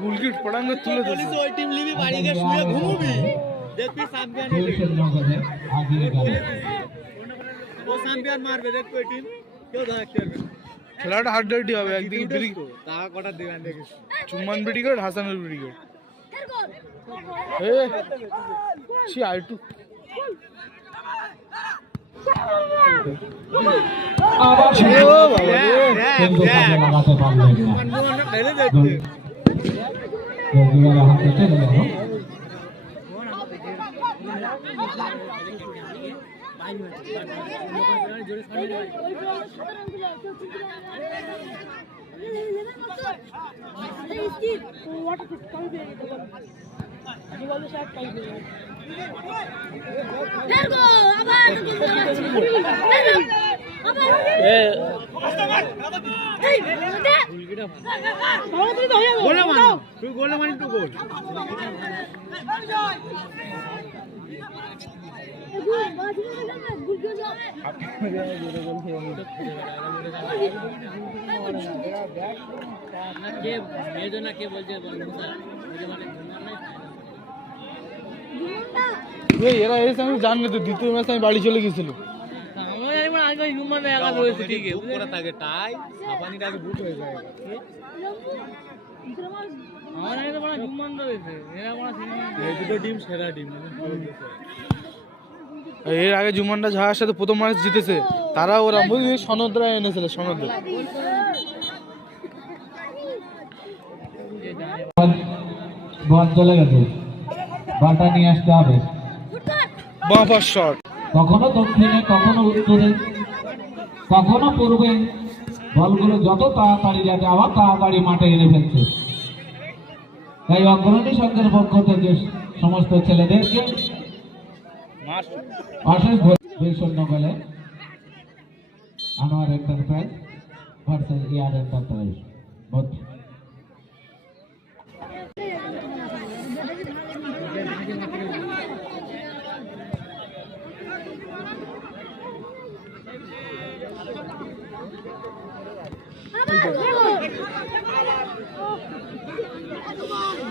গুলকিট পড়াঙ্গ তুলে দিয়েছে ওই টিম লিবি বাড়ি গিয়ে শুয়ে ঘুমবি দেখবি চ্যাম্পিয়ন ও চ্যাম্পিয়ন মারবে দেখ ওই টিম কেউ ধরতে পারবে না খেলাটা হার্ড ডার্টি হবে একদিকে ব্রিক তা কটা দিবেন দেখিস চুম্মান ব্রিগেড হাসানুল ব্রিগেড এ সি আইটু আবার কিন্তু কাজে লাগাতে পারলেন না মেরে দেখতে গোলকিপারের হাতে চলে গেল গোলে মানি তো গোল এরা এসে আমি জানি তো দ্বিতীয় ম্যাচে আমি বাড়ি চলে গেছিল এর আগে জুমানটা যাহার সাথে প্রথম ম্যাচ জিতেছে তারা ওরা সনদরা এনেছিল সনদ বল চলে গেছে বলটা নিয়ে আসতে হবে বাম্পার শট কখনো দক্ষিণে কখনো উত্তরে কখনো পূর্বে বলগুলো যত তাড়াতাড়ি যাতে আবার তাড়াতাড়ি মাঠে এনে ফেলছে তাই অগ্রণী সংঘের পক্ষ থেকে সমস্ত ছেলেদেরকে অশেষ 2-0 গোলে আনোয়ার এন্টারপ্রাইজ ভার্সেস ইয়ার এন্টারপ্রাইজ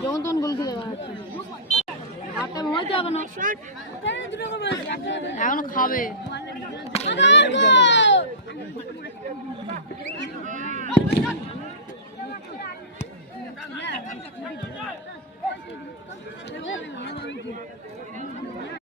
যেমন তখন গোল খেলে হাতে মজা হবে না এখন খাবে